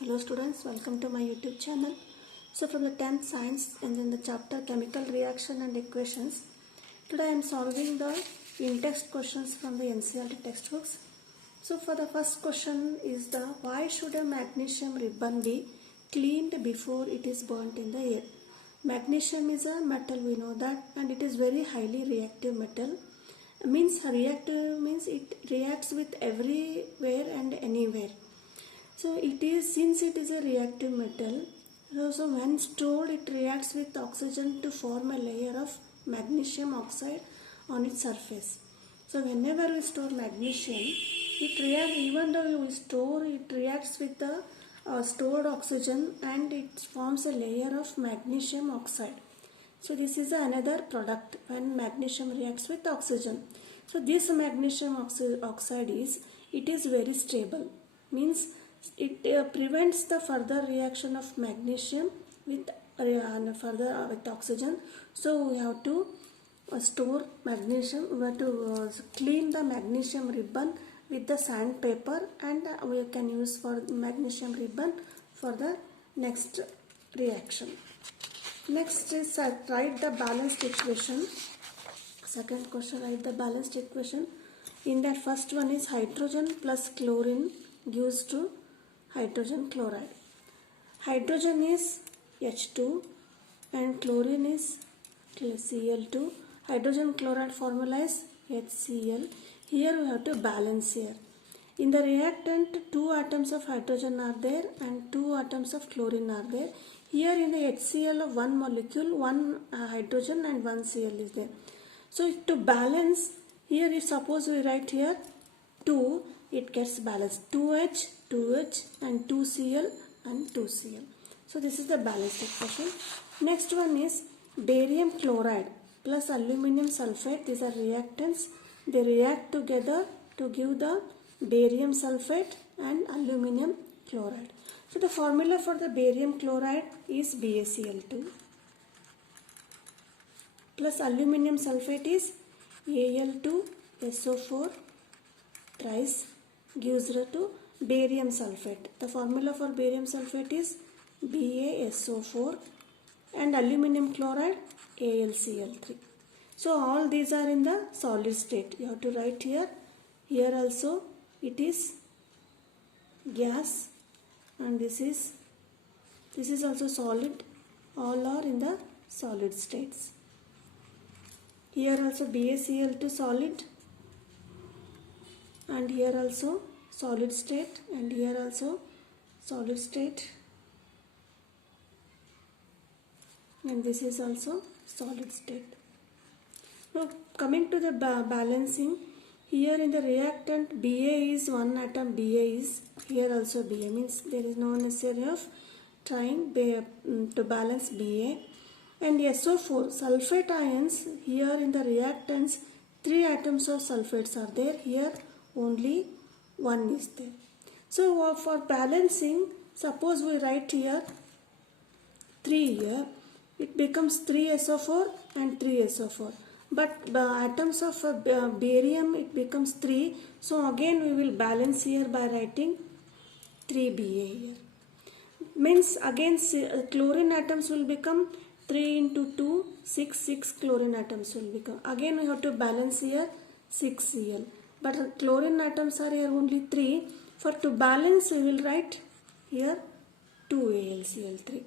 Hello students, welcome to my YouTube channel. So from the 10th science and in the chapter chemical reaction and equations, today I am solving the in-text questions from the NCERT textbooks. So for the first question is the why should a magnesium ribbon be cleaned before it is burnt in the air? Magnesium is a metal, we know that, and it is very highly reactive metal. Reactive means it reacts with everywhere and anywhere. So since it is a reactive metal, so when stored it reacts with oxygen to form a layer of magnesium oxide on its surface. So whenever we store magnesium, it reacts, even though we store, it reacts with the stored oxygen and it forms a layer of magnesium oxide. So this is another product when magnesium reacts with oxygen. So this magnesium oxide is very stable, means it prevents the further reaction of magnesium with with oxygen. So we have to store magnesium. We have to clean the magnesium ribbon with the sandpaper, and we can use for magnesium ribbon for the next reaction. Next is write the balanced equation. Second question, write the balanced equation. In that first one is hydrogen plus chlorine gives to hydrogen chloride. Hydrogen is H2 and chlorine is Cl2. Hydrogen chloride formula is HCl. Here we have to balance here. In the reactant, 2 atoms of hydrogen are there and 2 atoms of chlorine are there. Here in the HCl of one molecule, 1 hydrogen and 1 Cl is there. So to balance, here if suppose we write here 2, it gets balanced. 2H, 2H and 2Cl and 2Cl. So this is the balanced equation. Next one is barium chloride plus aluminum sulfate. These are reactants. They react together to give the barium sulfate and aluminum chloride. So the formula for the barium chloride is BaCl2 plus aluminum sulfate is Al2SO4 thrice gives rise to barium sulfate. The formula for barium sulfate is BaSO4 and aluminum chloride AlCl3. So all these are in the solid state. You have to write here. Here also it is gas and this is also solid. All are in the solid states. Here also BaCl2 solid and here also solid state and here also solid state and this is also solid state. Now coming to the balancing, here in the reactant Ba is one atom, Ba is here also Ba, means there is no necessary of trying to balance Ba. And SO4 sulfate ions, here in the reactants 3 atoms of sulfates are there, here only 1 is there. So for balancing, suppose we write here 3 here, it becomes 3SO4 and 3SO4. But the atoms of barium, it becomes 3. So again we will balance here by writing 3Ba here. Means again chlorine atoms will become 3 into 2, 6 chlorine atoms will become. Again we have to balance here 6Cl. But chlorine atoms are here only 3. For to balance we will write here 2AlCl3.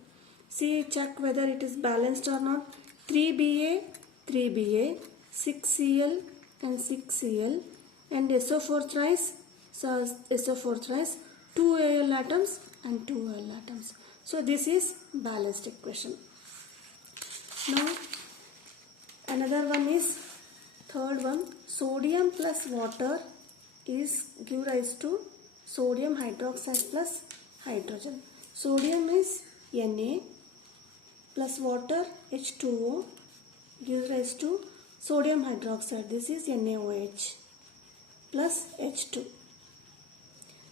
See, check whether it is balanced or not. 3Ba, 3Ba, 6Cl and 6Cl and SO4 thrice. So SO4 thrice, 2 Al atoms and 2 Al atoms. So this is balanced equation. Now another one is third one, sodium plus water is give rise to sodium hydroxide plus hydrogen. Sodium is Na plus water H2O gives rise to sodium hydroxide. This is NaOH plus H2.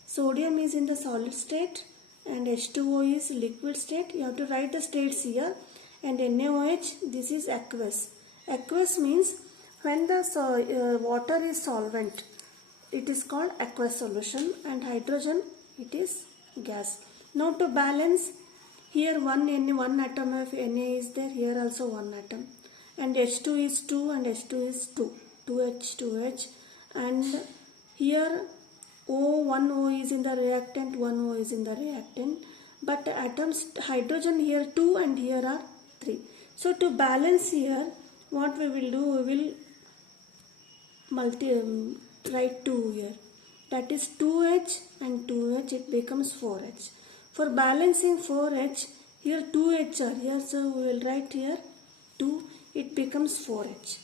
Sodium is in the solid state and H2O is liquid state. You have to write the states here. And NaOH, this is aqueous. Aqueous means when the water is solvent, it is called aqueous solution, and hydrogen, it is gas. Now to balance, here one atom of Na is there, here also one atom, and H2 is 2 and H2 is 2, 2H, and here one O is in the reactant, one O is in the reactant, but atoms hydrogen here 2 and here are 3. So to balance here, what we will do, we will write 2 here, that is 2H and 2H, it becomes 4H. For balancing 4H, here 2H are here, so we will write here 2, it becomes 4H.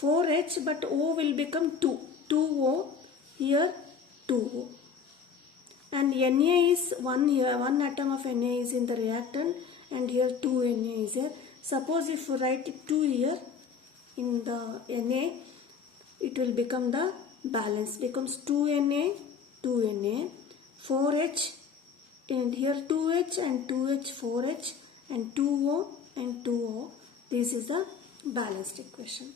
4H, but O will become 2, 2O, here 2O. And Na is 1 here, one atom of Na is in the reactant, and here 2 Na is here. Suppose if we write 2 here in the Na, it will become the balance, becomes 2 Na, 4H, and here 2H and 2H, 4H, and 2O and 2O. This is the balanced equation.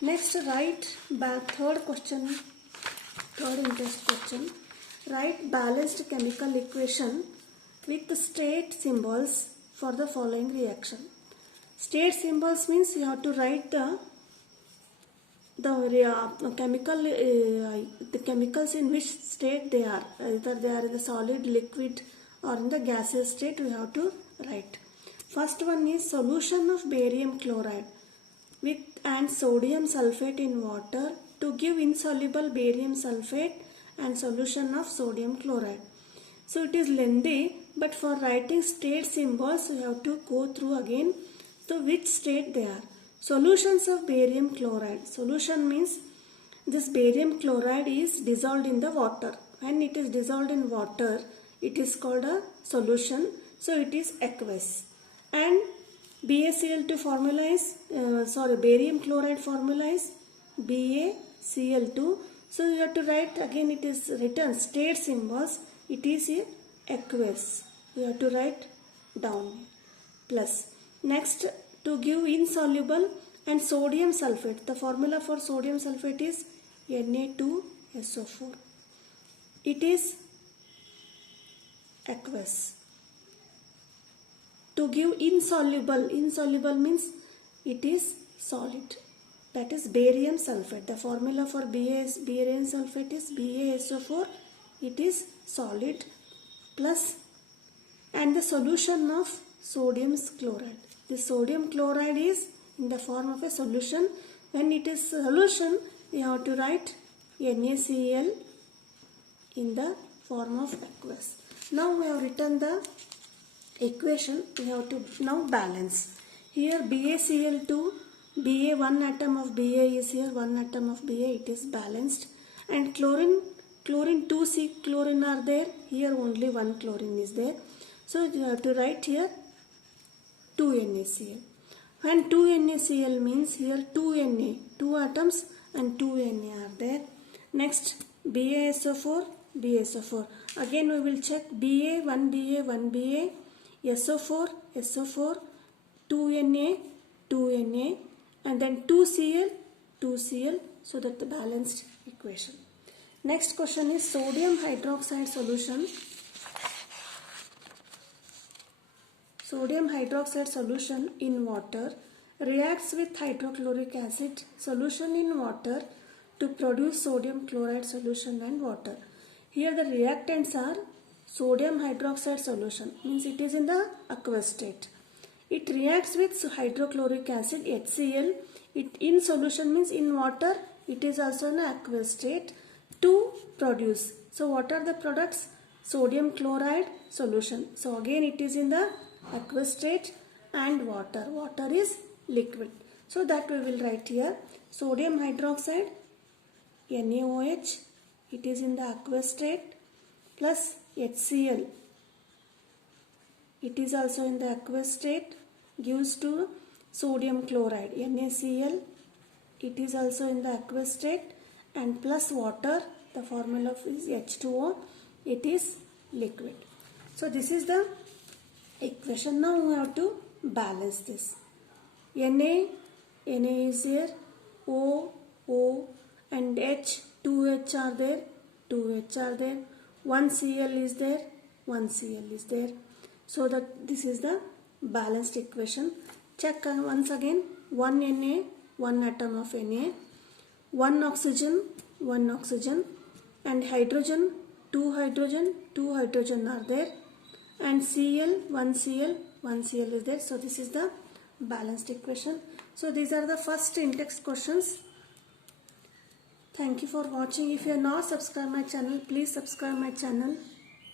Next, write third interest question. Write balanced chemical equation with the state symbols for the following reaction. State symbols means you have to write the chemicals in which state they are. Either they are in the solid, liquid, or in the gaseous state, we have to write. First one is solution of barium chloride with and sodium sulfate in water to give insoluble barium sulfate and solution of sodium chloride. So it is lengthy, but for writing state symbols, we have to go through again. So which state they are. Solutions of barium chloride. Solution means this barium chloride is dissolved in the water. When it is dissolved in water, it is called a solution. So it is aqueous. And BaCl2 formula is, barium chloride formula is BaCl2. So you have to write again, it is written state symbols. It is aqueous. You have to write down plus. Next, to give insoluble and sodium sulfate. The formula for sodium sulfate is Na2SO4. It is aqueous. To give insoluble means it is solid. That is barium sulfate. The formula for barium sulfate is BaSO4. It is solid plus, and the solution of sodium chloride. The sodium chloride is in the form of a solution. When it is solution, we have to write NaCl in the form of aqueous. Now we have written the equation. We have to now balance. Here BaCl2, Ba, one atom of Ba is here, one atom of Ba, it is balanced. And chlorine 2C chlorine are there. Here only one chlorine is there. So you have to write here 2 NaCl. When 2 NaCl means here 2 Na, 2 atoms and 2 Na are there. Next BaSO4, BaSO4. Again we will check Ba, 1 Ba, 1 Ba, SO4, SO4, 2 Na, 2 Na, and then 2Cl, 2Cl, so that the balanced equation. Next question is sodium hydroxide solution. Sodium hydroxide solution in water reacts with hydrochloric acid solution in water to produce sodium chloride solution and water. Here the reactants are sodium hydroxide solution, means it is in the aqueous state. It reacts with hydrochloric acid HCl. It in solution means in water, it is also in aqueous state to produce. So what are the products? Sodium chloride solution. So again it is in the aqueous state and water. Water is liquid. So that we will write here. Sodium hydroxide NaOH, it is in the aqueous state, plus HCl, it is also in the aqueous state, gives to sodium chloride NaCl, it is also in the aqueous state, and plus water, the formula is H2O, it is liquid. So this is the equation. Now we have to balance this. Na is here, O, and H, 2H are there, 2H are there, 1 Cl is there, 1 Cl is there. So that this is the balanced equation. Check once again. 1 Na, 1 atom of Na, 1 oxygen, and hydrogen, 2 hydrogen are there, and Cl, 1 Cl, 1 Cl is there. So this is the balanced equation. So these are the first in-text questions. Thank you for watching. If you are not subscribed my channel, please subscribe my channel.